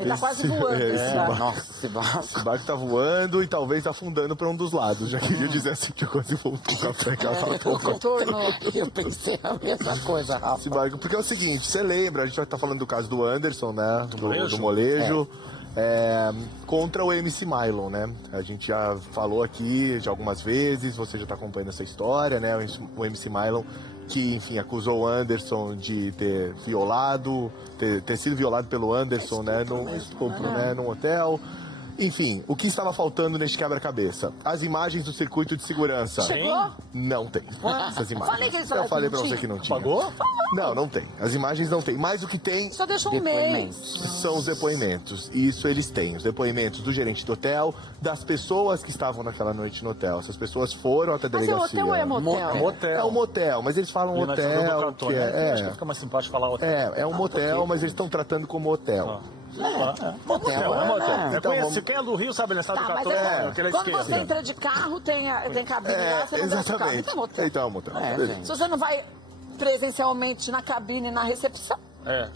Ele tá quase voando. Esse barco tá voando e talvez afundando para um dos lados. Já queria dizer assim que eu quase voltou o café que ela tava tomando. Eu pensei a mesma coisa, Rafa. Esse barco, porque é o seguinte, você lembra, a gente vai estar falando do caso do Anderson, né? Do molejo. Contra o MC Mylon, né? A gente já falou aqui já algumas vezes, você já tá acompanhando essa história, né? O MC Mylon, que, enfim, acusou o Anderson de ter violado, ter sido violado pelo Anderson, né? Num hotel. Enfim, o que estava faltando neste quebra-cabeça? As imagens do circuito de segurança. Chegou? Não tem. Essas imagens. Falei que eles Eu falei pra não você tinha. que não tinha. Pagou? Não tem. As imagens não tem. Mas o que tem Só deixou um mês. são os depoimentos. Isso eles têm. Os depoimentos do gerente do hotel, das pessoas que estavam naquela noite no hotel. Essas pessoas foram até a Mas é delegacia. hotel ou é motel? Motel. É um motel, mas eles falam E na figura do hotel. cantor, Que né? Acho que fica mais simpático falar hotel. é um motel, mas eles estão tratando como hotel. Motel. Então, Quem é do Rio sabe, né? Sabe do Tá, mas cantor, aquele à quando esquerda. você entra de carro, tem cabine lá, você não desce do carro. exatamente. Então é motel. Então é um motel. Se você não vai presencialmente na cabine, na recepção,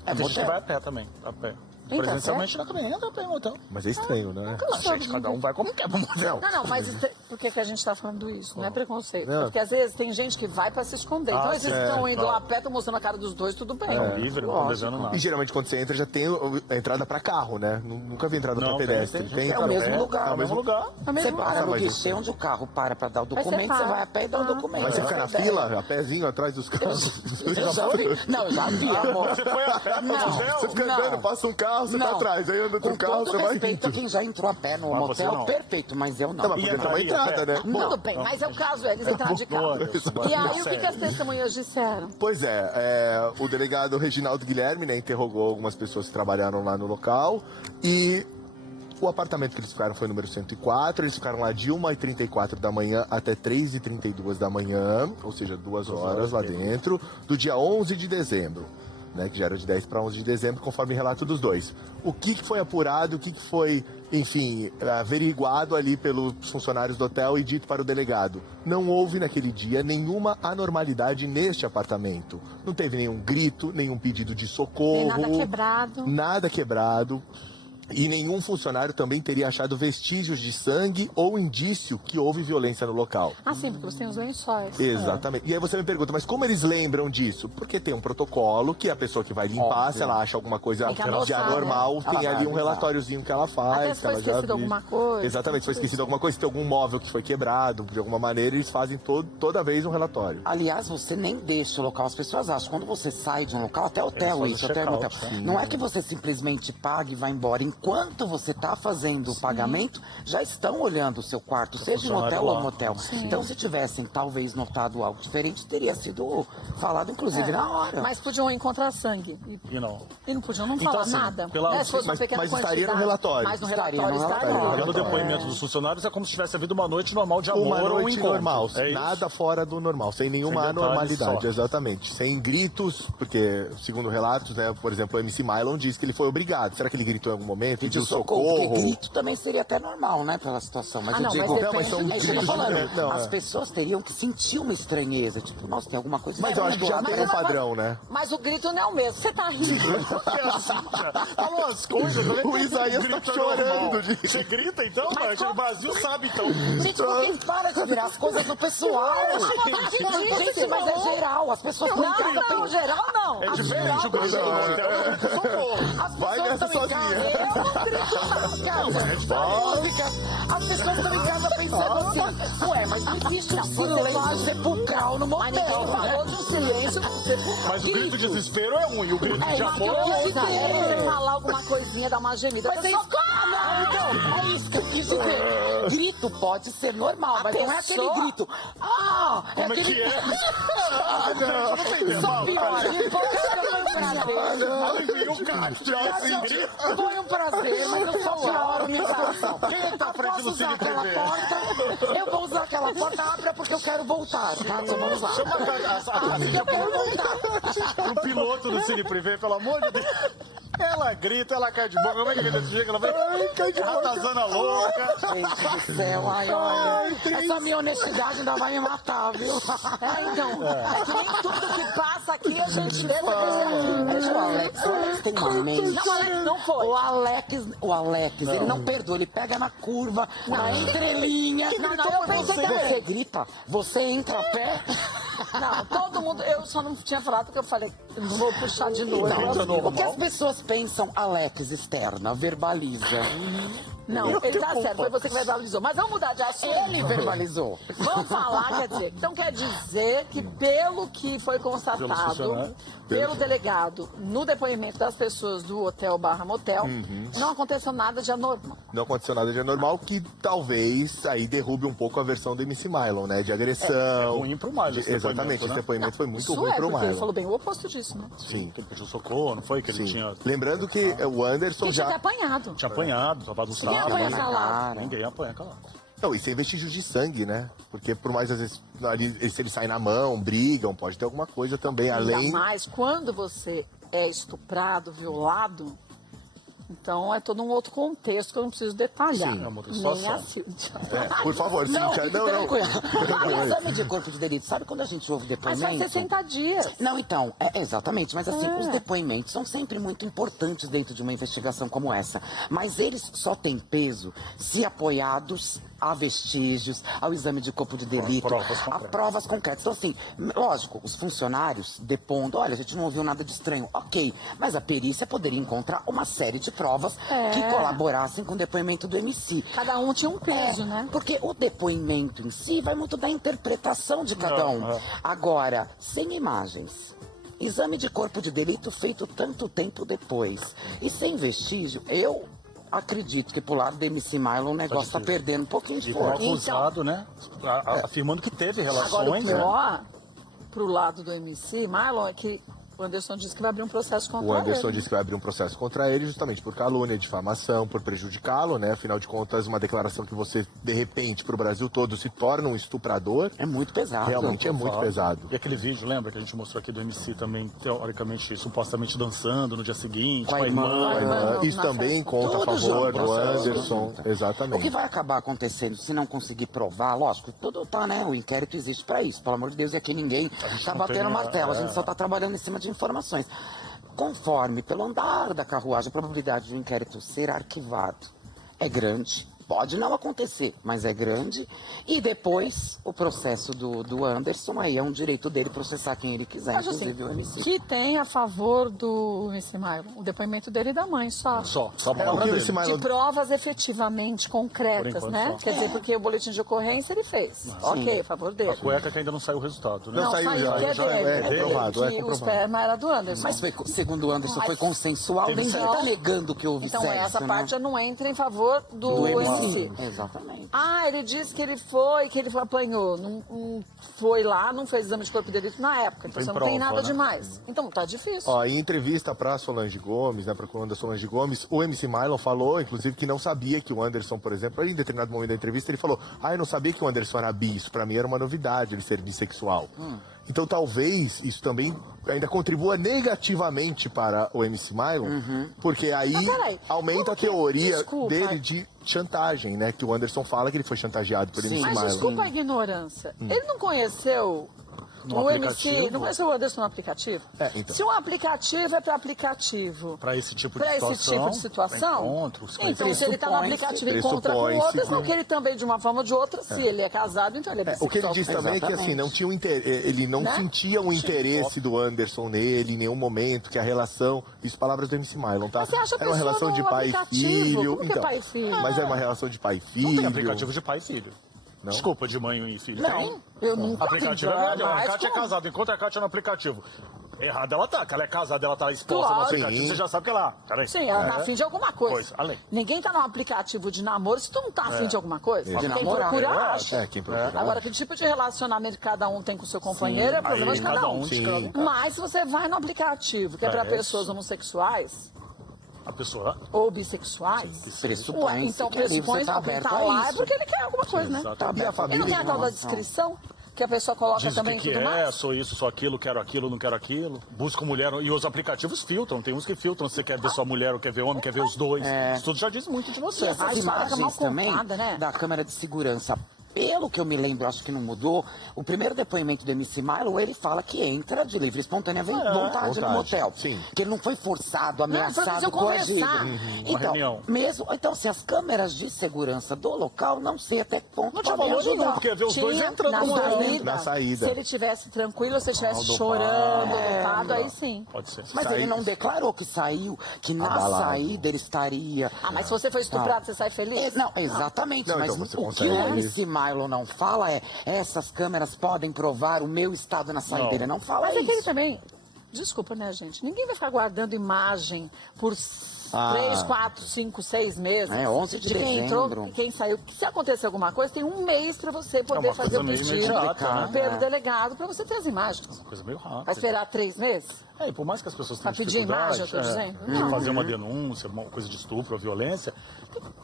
Tem gente que vai a pé também. A pé. Entra Presencialmente na cabine, entra a pé no motel. Mas é estranho, né? Gente, cada um vai como quer pro motel. Não, mas por que a gente está falando isso? Não é preconceito. Não. Porque às vezes tem gente que vai para se esconder. Então eles estão indo lá a pé, estão mostrando a cara dos dois, tudo bem. Livre, não tô desejando nada. E geralmente quando você entra já tem a entrada pra carro, né? Nunca vi entrada pra Não, pedestre. tem. É o mesmo lugar. É o mesmo lugar. Você para no mas guichê onde o carro para pra dar o Mas documento, você você para. vai a pé e dá o documento. Mas você fica na Essa é a fila, ideia. a pezinho atrás dos carros. Eu já vi. Não, eu já vi, amor. Você foi a pé pro motel? Você fica andando, passa um carro, você tá Não. atrás. Aí anda Com outro carro, todo você vai respeito a indo. quem já entrou a pé no Mas você motel, não. perfeito, mas eu Não, não. mas podia ter uma entraria a entrada, pé? né? Tudo bem, mas é o caso, eles entraram de carro. Foda-se. E aí, o que as testemunhas disseram? Pois o delegado Reginaldo Guilherme, né, interrogou algumas pessoas que trabalharam lá no local e o apartamento que eles ficaram foi o número 104, eles ficaram lá de 1h34 da manhã até 3h32 da manhã, ou seja, 2 horas lá dentro, do dia 11 de dezembro. Né, que já era de 10 para 11 de dezembro, conforme o relato dos dois. O que foi apurado, o que foi, enfim, averiguado ali pelos funcionários do hotel e dito para o delegado? Não houve naquele dia nenhuma anormalidade neste apartamento. Não teve nenhum grito, nenhum pedido de socorro. Tem nada quebrado. Nada quebrado. E nenhum funcionário também teria achado vestígios de sangue ou indício que houve violência no local. Ah, sim, porque você tem os lençóis. Exatamente. E aí você me pergunta, mas como eles lembram disso? Porque tem um protocolo que a pessoa que vai limpar, se ela acha alguma coisa Tem que de anotar, anormal, né? tem Ela ali vai um relatóriozinho que ela faz. Até se que foi ela já esquecido viu. alguma coisa. Exatamente, se foi esquecido alguma coisa, se tem algum móvel que foi quebrado, de alguma maneira, eles fazem toda vez um relatório. Aliás, você nem deixa o local. As pessoas acham, quando você sai de um local, até hotel faz o isso, até motel. check-out, Não é que você simplesmente paga e vai embora. Enquanto você está fazendo o pagamento, já estão olhando o seu quarto, seja um hotel ou um motel. Então, se tivessem talvez notado algo diferente, teria sido falado, inclusive, na hora. Mas podiam encontrar sangue. E não. E não podiam não Então, falar assim, nada. pela- Né? Se fosse uma mas- pequena mas estaria no quantidade. relatório. Mas no Estaria relatório no estaria. relatório. Pelo depoimento dos funcionários, é como se tivesse havido uma noite normal de amor Uma ou um noite encontro. normal, É isso? nada fora do normal, sem nenhuma Sem detalhes, anormalidade, só. exatamente. Sem gritos, porque, segundo relatos, né, por exemplo, o MC Mylon diz que ele foi obrigado. Será que ele gritou em algum momento? Pediu Pediu socorro, porque socorro? grito também seria até normal, né, pela situação. Mas Ah, eu não, digo, mas Não, mas são depende é isso que eu tô gritos falando. diferentes. Não, As é. pessoas teriam que sentir uma estranheza, tipo, nossa, tem alguma coisa Mas eu acho que já estranha tem do um lado. padrão, né? Mas o grito não é o mesmo. Você tá rindo. Falou as coisas, né? O Isaías tá Grita chorando normal. de- Você grita então, Mas mas como- o Brasil sabe então. Gente, alguém para de virar as coisas do pessoal. Gente, mas é geral. As pessoas estão em casa Não, pensando. geral não. É diferente o grito do motel. Socorro. As Vai pessoas nessa estão em casa. sozinha. Eu não grito na casa. As pessoas estão em casa pensando assim, ué, mas não existe um silêncio sepulcral no Mas ninguém motel, né? falou de um silêncio. Mas o grito de desespero é um, e o grito de Isso que amor eu é quis outro. dizer. É você falar alguma coisinha, dar uma gemida. Mas é isso. Não, é isso que eu quis dizer. Grito pode ser normal, mas não é aquele pessoa- grito. Ah, Como é aquele que é? Só pior. Ai, o cara. Foi um prazer, mas eu só pioro minha situação. Quem tá à frente Posso do usar Cine aquela TV? porta? Eu vou usar aquela porta, abra porque eu quero voltar, tá? Então vamos lá. Chama Eu quero voltar. o piloto do Cine Privé, pelo amor de Deus. Ela grita, ela cai de boca. Como é que é desse jeito? Ela vai cai de ratazana louca. Gente do céu, ai, olha. Essa minha honestidade ainda vai me matar, viu? Então, é que nem tudo que passa aqui a gente vê. O Alex tem uma mente. Não, Alex não foi. O Alex, ele não perdoa, ele pega na curva, na entrelinha. Não, eu pensei que Você grita, você entra a pé. Não, todo mundo. Eu só não tinha falado porque eu falei, não vou puxar de novo. O que as pessoas pensam, Alex externa, verbaliza. Não, ele tá certo, foi você que verbalizou. Mas vamos mudar de assunto. Ele verbalizou. Vamos falar, quer dizer. Então quer dizer que pelo que foi constatado pelo delegado no depoimento das pessoas do hotel / motel, não aconteceu nada de anormal. Não aconteceu nada de anormal, que talvez aí derrube um pouco a versão do MC Mylon, né? De agressão. Ruim pro Mylon esse Exatamente, esse depoimento, né? depoimento foi muito Isso ruim é, pro porque ele Mylon. falou bem o oposto disso, né? Sim, Que ele pediu socorro, não foi? Que ele sim. tinha Lembrando que o Anderson Ele tinha já... até apanhado. apanhado, tava Ninguém assustado. apanha na calado. cara. Ninguém apanha calado. Não, e sem vestígios de sangue, né? Porque por mais às vezes, ali, se ele sai na mão, brigam, pode ter alguma coisa também, além... Ainda mais quando você é estuprado, violado, então é todo um outro contexto que eu não preciso detalhar. Sim, é uma outra Nem situação. a Cíntia. Por favor, Cíntia, não. Tranquilo. O exame de corpo de delito, sabe quando a gente ouve Mas faz depoimento? 60 dias. Não, então, exatamente, mas assim, os depoimentos são sempre muito importantes dentro de uma investigação como essa. Mas eles só têm peso se apoiados a vestígios, ao exame de corpo de delito, Provas a concretas. provas concretas. Então, assim, lógico, os funcionários depondo, olha, a gente não ouviu nada de estranho, ok, mas a perícia poderia encontrar uma série de provas que colaborassem com o depoimento do MC. Cada um tinha um peso, né? Porque o depoimento em si vai muito da interpretação de cada um. Agora, sem imagens, exame de corpo de delito feito tanto tempo depois e sem vestígio, eu acredito que pro lado do MC Mylon o negócio tá perdendo um pouquinho de E como força. acusado, né? Afirmando que teve Agora, relações, o né? pior, pro lado do MC Marlon, é que o Anderson disse que vai abrir um processo contra O Anderson ele. disse que vai abrir um processo contra ele justamente por calúnia, difamação, por prejudicá-lo, né? Afinal de contas, uma declaração que você, de repente, pro Brasil todo se torna um estuprador, É muito pesado. realmente é muito pesado. E aquele vídeo, lembra que a gente mostrou aqui do MC também, teoricamente, supostamente dançando no dia seguinte, Com a com a irmã. irmã. Não, Isso na também festa. conta a Tudo favor junto, do processo Anderson. junto. O que Exatamente. vai acabar acontecendo se não conseguir provar, lógico, tudo tá, né? O inquérito existe para isso, pelo amor de Deus, e aqui ninguém tá não batendo tem, martelo, a gente só tá trabalhando em cima de informações. Conforme, pelo andar da carruagem, a probabilidade de um inquérito ser arquivado é grande. Pode não acontecer, mas é grande. E depois, o processo do Anderson, aí é um direito dele processar quem ele quiser, Acho assim, inclusive o MC. que tem a favor do MC Marlon o depoimento dele e da mãe, só. Só a É, o palavra que dele. esse Mylon... De provas efetivamente concretas, Por enquanto, né? só. Quer dizer, porque o boletim de ocorrência ele fez. Ok, a favor dele. A cueca que ainda não saiu o resultado, né? Não, saiu saiu já, que é já dele. é comprovado, é que o comprovado. esperma era do Anderson. Mas foi, segundo o Anderson, Mas- foi consensual, Teve ninguém sexo. tá negando que houve Então sexo, essa né? parte já não entra em favor do MC. Exatamente. Ah, ele disse que ele foi, que ele apanhou. Não foi lá, não fez exame de corpo de delito na época. Então Tem você não tem prova, nada né? demais. Então tá difícil. Ó, em entrevista pra Solange Gomes, né, pra coluna da Solange Gomes, o MC Mylon falou, inclusive, que não sabia que o Anderson, por exemplo, em determinado momento da entrevista, ele falou, eu não sabia que o Anderson era bi, isso pra mim era uma novidade, ele ser bissexual. Então talvez isso também ainda contribua negativamente para o MC Mylon, porque aí Mas peraí, aumenta como a que- teoria desculpa. dele de chantagem, né, que o Anderson fala que ele foi chantageado por MC Mas Mylon. desculpa a ignorância. Ele não conheceu No o aplicativo? MC, não conheceu o Anderson no aplicativo? Então. Se um aplicativo é para aplicativo, Pra esse tipo de para esse situação. tipo de situação, pra encontros, então se ele está no aplicativo e encontra com pressupõe-se outras, que- porque ele também, de uma forma ou de outra, se ele é casado, então ele é O que ele bissexual. diz também é que assim, não tinha ele não Né? sentia um interesse do Anderson nele em nenhum momento, que a relação, isso palavras do MC Mylon, tá? Mas você acha a Era uma pessoa relação de no pai e aplicativo? filho. Como que é pai e filho? Mas era uma relação de pai e filho. Não tem aplicativo de pai e filho. Não? Desculpa, de mãe e filho. Não, Tem? eu nunca Aplicativo é vi, verdade. A mas Kátia é como? casada. Encontra a Kátia no aplicativo. Errada ela tá, que ela é casada, ela tá exposta no Claro. aplicativo. Sim. Você já sabe que ela. Peraí. Sim, ela tá afim de alguma coisa. Pois, além. Ninguém tá no aplicativo de namoro se tu não tá afim de alguma coisa. De Quem namorar. procura, Eu acha. quem procura. Agora, que tipo de relacionamento que cada um tem com o seu companheiro é problema Aí de cada um. de Sim. cada um. Mas se você vai no aplicativo, que é para É. pessoas homossexuais A pessoa. ou bissexuais, Pressupõe ué, então que ali você pressupõe tá que quem aberto tá a lá é isso. porque ele quer alguma coisa, né? Exatamente. Tá E a aberto a E não tem a tal da relação. descrição? que a pessoa coloca Diz também o que tudo é, mais. sou isso, sou aquilo, quero aquilo, não quero aquilo. Busco mulher. E os aplicativos filtram. Tem uns que filtram. Se você quer ver só mulher ou quer ver homem, quer ver os dois. Isso tudo já diz muito de você. Essas A história fica mal imagens também contada, né? da câmera de segurança. Pelo que eu me lembro, acho que não mudou. O primeiro depoimento do MC Milo, ele fala que entra de livre e espontânea vontade no motel. Sim. Que ele não foi forçado, ameaçado, precisam coagido. conversar. reunião. Então, se as câmeras de segurança do local, não sei até que ponto Não tinha podem valor ajudar. nenhum, porque ver os dois Tinha entrando no saída. motel. Na saída. Se ele tivesse tranquilo, se ele estivesse dopado. chorando, dopado, aí sim. Pode ser. Mas ele não declarou que saiu, que na Abalado. saída ele estaria... Ah, mas se você foi estuprado, você sai feliz? Não, exatamente, Não, mas então você o que consegue o ver MC Milo não fala é essas câmeras podem provar o meu estado na saída. Não. Ele não fala Mas aquele isso. também, desculpa, né, gente? Ninguém vai ficar guardando imagem por 3, 4, 5, 6 meses. 11 de quem entrou dezembro. e quem saiu. Se acontecer alguma coisa, tem um mês para você poder uma fazer coisa o meio pedido imediata, né? pelo delegado para você ter as imagens. Uma coisa meio rápida. Vai esperar 3 meses? E por mais que as pessoas tenham Pra pedir dificuldade, imagem, eu tô dizendo? de Não. fazer uma denúncia, uma coisa de estupro ou violência,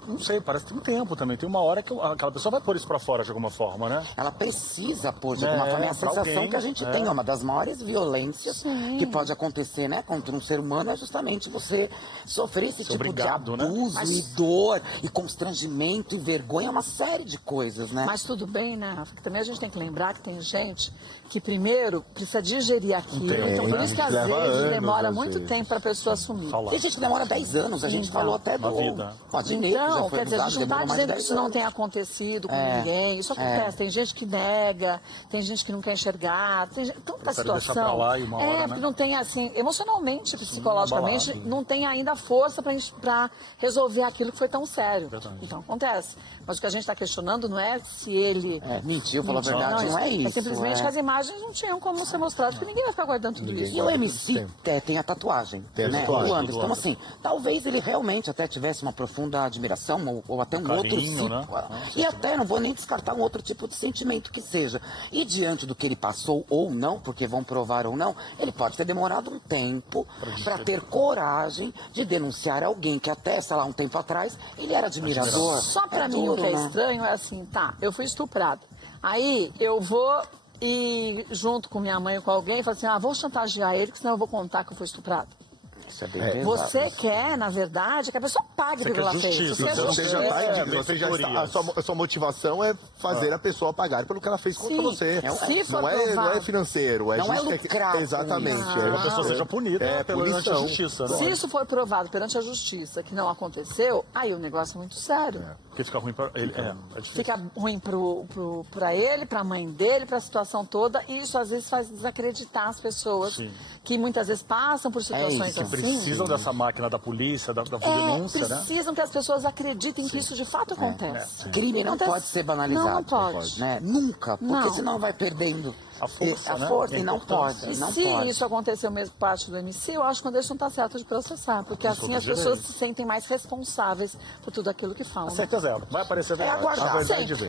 não sei, parece que tem um tempo também. Tem uma hora que aquela pessoa vai pôr isso pra fora de alguma forma, né? Ela precisa pôr de alguma forma. É a pra sensação alguém, que a gente tem. É uma das maiores violências que pode acontecer, né, contra um ser humano, é justamente você sofrer esse tipo obrigado, de né? abuso e dor e constrangimento e vergonha. É uma série de coisas, né? Mas tudo bem, né, Rafa? Que também a gente tem que lembrar que tem gente que primeiro precisa digerir aquilo. Então, por isso que às leva vezes anos, demora às muito vezes. tempo para a pessoa assumir. Falar. Tem gente que demora 10 anos. A gente Então, falou até uma do... vida. Ó, Dinei, que já Então, foi quer dizer, a abusado, gente não está demorou mais de dizendo que 10 isso não anos. tenha acontecido com ninguém. Isso acontece. Tem gente que nega, tem gente que não quer enxergar, tem tanta Prefere deixar situação. pra lá e uma hora, né? porque não tem, assim, emocionalmente, psicologicamente, não tem ainda força para resolver aquilo que foi tão sério. Verdade. Então, acontece. Mas o que a gente está questionando não é se ele... Mentiu, falou a verdade, não é isso. É simplesmente que as imagens não tinham como ser mostradas, porque ninguém vai ficar guardando tudo isso. E o MC tem a tatuagem, Tem a né? tatuagem. O Anderson. Então, assim, talvez ele realmente até tivesse uma profunda admiração ou até um outro carinho, tipo. né? E até, não vou nem descartar um outro tipo de sentimento que seja. E diante do que ele passou ou não, porque vão provar ou não, ele pode ter demorado um tempo para ter coragem de denunciar alguém que até, sei lá, um tempo atrás, ele era admirador. Só pra mim o duro, que é né? estranho é assim, tá, eu fui estuprada. Aí eu vou e junto com minha mãe ou com alguém, falo assim, vou chantagear ele, que senão eu vou contar que eu fui estuprada. Isso é bem pesado. Você quer, na verdade, que a pessoa pague pelo que ela fez. justiça, Você quer Você já está É, você já está, benfeitorias. a sua motivação é fazer a pessoa pagar pelo que ela fez contra Sim. você. Se for Não é provado. financeiro, Não é justi- lucrar com exatamente. isso. Que a pessoa seja punida pela punição. justiça. Se Né? isso for provado perante a justiça que não aconteceu, aí o negócio é muito sério. Porque fica ruim pra ele. É difícil. Fica ruim pra ele, pra mãe dele, pra situação toda, e isso às vezes faz desacreditar as pessoas Sim. que muitas vezes passam por situações isso, assim. Precisam dessa máquina da polícia, da denúncia, né? precisam que as pessoas acreditem que isso de fato acontece. Crime não Acontece- pode ser banalizado. Não pode. Né? Nunca, porque Não. senão vai perdendo A força, né? força A e não importância. pode. E Não se pode. isso aconteceu mesmo parte do MC, eu acho que o Anderson está certo de processar, porque assim as pessoas se sentem mais responsáveis por tudo aquilo que falam. né? Aceita zero. Vai aparecer verdade. aguardar. A verdade Sempre. vem.